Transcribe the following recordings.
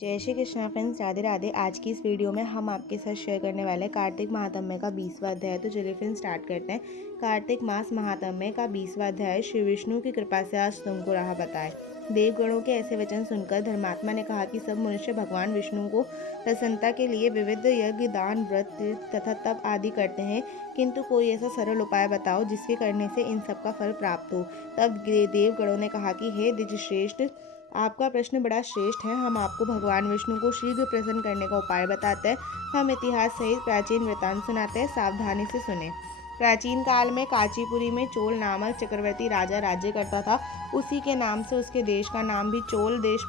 जय श्री कृष्णा फ्रेंड्स, राधे राधे। आज की इस वीडियो में हम आपके साथ शेयर करने वाले हैं कार्तिक महात्म्य का 20वां अध्याय। तो चलिए फ्रेंड्स स्टार्ट करते हैं। कार्तिक मास महात्म्य का 20वां अध्याय। श्री विष्णु की कृपा से आज तुमको राह बताए। देवगणों के ऐसे वचन सुनकर धर्मात्मा ने कहा कि सब मनुष्य भगवान विष्णु को प्रसन्नता के लिए विविध यज्ञ, दान, व्रत तथा तप आदि करते हैं, किंतु कोई ऐसा सरल उपाय बताओ जिसके करने से इन सब का फल प्राप्त हो। तब देवगणों ने कहा कि हे द्विजश्रेष्ठ, आपका प्रश्न बड़ा श्रेष्ठ है। हम आपको भगवान विष्णु को शीघ्र प्रसन्न करने का उपाय बताते हैं। हम इतिहास सहित प्राचीन वृतांत सुनाते हैं, सावधानी से सुने। प्राचीन काल में कांचीपुरी में चोल नामक चक्रवर्ती राजा राज्य करता था। उसी के नाम से उसके देश का नाम भी चोल देश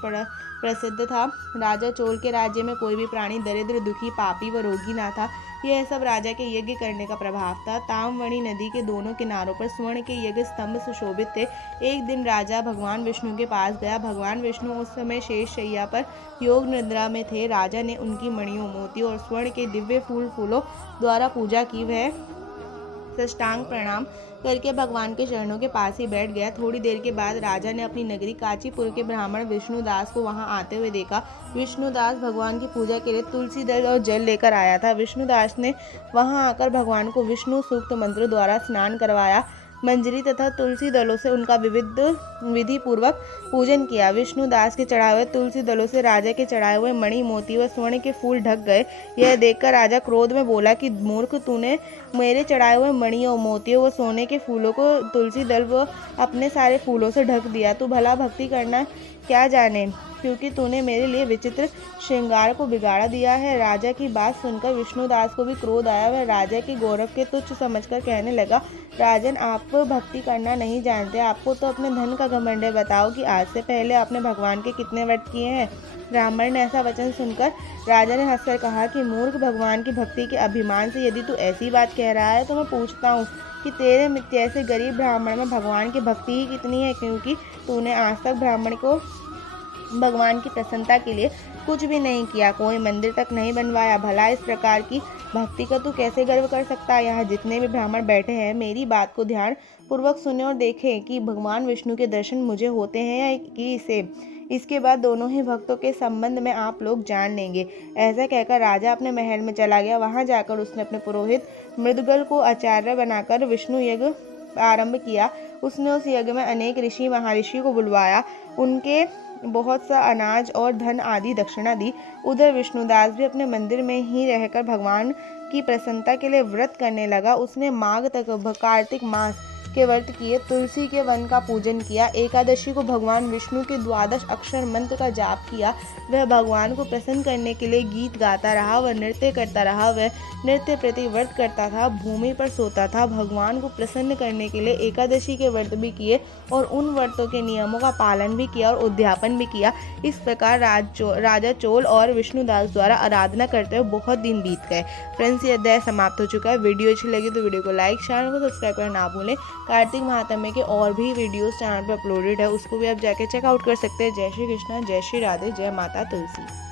प्रसिद्ध था। राजा चोल के राज्य में कोई भी प्राणी दरिद्र, दुखी, पापी व रोगी ना था। यह सब राजा के यज्ञ करने का प्रभाव था। ताम्रवणी नदी के दोनों किनारों पर स्वर्ण के यज्ञ स्तंभ सुशोभित थे। एक दिन राजा भगवान विष्णु के पास गया। भगवान विष्णु उस समय शेष शैया पर योग निद्रा में थे। राजा ने उनकी मणियों, मोतियों और स्वर्ण के दिव्य फूलों द्वारा पूजा की। वह साष्टांग प्रणाम करके भगवान के चरणों के पास ही बैठ गया। थोड़ी देर के बाद राजा ने अपनी नगरी कांचीपुर के ब्राह्मण विष्णुदास को वहां आते हुए देखा। विष्णुदास भगवान की पूजा के लिए तुलसी दल और जल लेकर आया था। विष्णुदास ने वहां आकर भगवान को विष्णु सूक्त मंत्र द्वारा स्नान करवाया। मंजरी तथा तुलसी दलों से उनका विधि पूर्वक पूजन किया। विष्णुदास के चढ़ाए हुए तुलसी दलों से राजा के चढ़ाए हुए मणि, मोती व स्वर्ण के फूल ढक गए। यह देखकर राजा क्रोध में बोला कि मूर्ख, तूने मेरे चढ़ाए हुए मणियों, मोतियों व सोने के फूलों को तुलसी दल व अपने सारे फूलों से ढक दिया। तू भला भक्ति करना क्या जाने, क्योंकि तूने मेरे लिए विचित्र श्रृंगार को बिगाड़ा दिया है। राजा की बात सुनकर विष्णुदास को भी क्रोध आया। वह राजा के गौरव के तुच्छ समझकर कहने लगा, राजन, आप भक्ति करना नहीं जानते। आपको तो अपने धन का घमंड है। बताओ कि आज से पहले आपने भगवान के कितने व्रत किए हैं। ब्राह्मण ने ऐसा वचन सुनकर राजा ने हंसकर कहा कि मूर्ख, भगवान की भक्ति के अभिमान से यदि तू ऐसी बात कह रहा है तो मैं पूछता हूँ कि तेरे जैसे गरीब ब्राह्मण में भगवान की भक्ति ही कितनी है, क्योंकि तूने आज तक ब्राह्मण को भगवान की प्रसन्नता के लिए कुछ भी नहीं किया, कोई मंदिर तक नहीं बनवाया। भला इस प्रकार की भक्ति का तू कैसे गर्व कर सकता है। यहाँ जितने भी ब्राह्मण बैठे हैं, मेरी बात को ध्यान पूर्वक सुने और देखें कि भगवान विष्णु के दर्शन मुझे होते हैं या कि इसे। इसके बाद दोनों ही भक्तों के संबंध में आप लोग जान लेंगे। ऐसा कहकर राजा अपने महल में चला गया। वहां जाकर उसने अपने पुरोहित मृदगल को आचार्य बनाकर विष्णु यज्ञ आरंभ किया। उसने उस यज्ञ में अनेक ऋषि महर्षि को बुलवाया, उनके बहुत सा अनाज और धन आदि दक्षिणा दी। उधर विष्णुदास भी अपने मंदिर में ही रहकर भगवान की प्रसन्नता के लिए व्रत करने लगा। उसने माघ तक कार्तिक मास के व्रत किए, तुलसी के वन का पूजन किया। एकादशी को भगवान विष्णु के 12 अक्षर मंत्र का जाप किया। वह भगवान को प्रसन्न करने के लिए गीत गाता रहा, वह नृत्य करता रहा, वह नृत्य प्रति व्रत करता था, भूमि पर सोता था। भगवान को प्रसन्न करने के लिए एकादशी के व्रत भी किए और उन व्रतों के नियमों का पालन भी किया और उद्यापन भी किया। इस प्रकार राजा चोल और विष्णुदास द्वारा आराधना करते हुए बहुत दिन बीत गए। फ्रेंड्स, ये अध्याय समाप्त हो चुका है। वीडियो अच्छी लगी तो वीडियो को लाइक, चैनल को सब्सक्राइब करना ना भूलें। कार्तिक महात्म्य के और भी वीडियोस चैनल पर अपलोडेड है, उसको भी आप जाके चेकआउट कर सकते हैं। जय श्री कृष्णा, जय श्री राधे, जय माता तुलसी।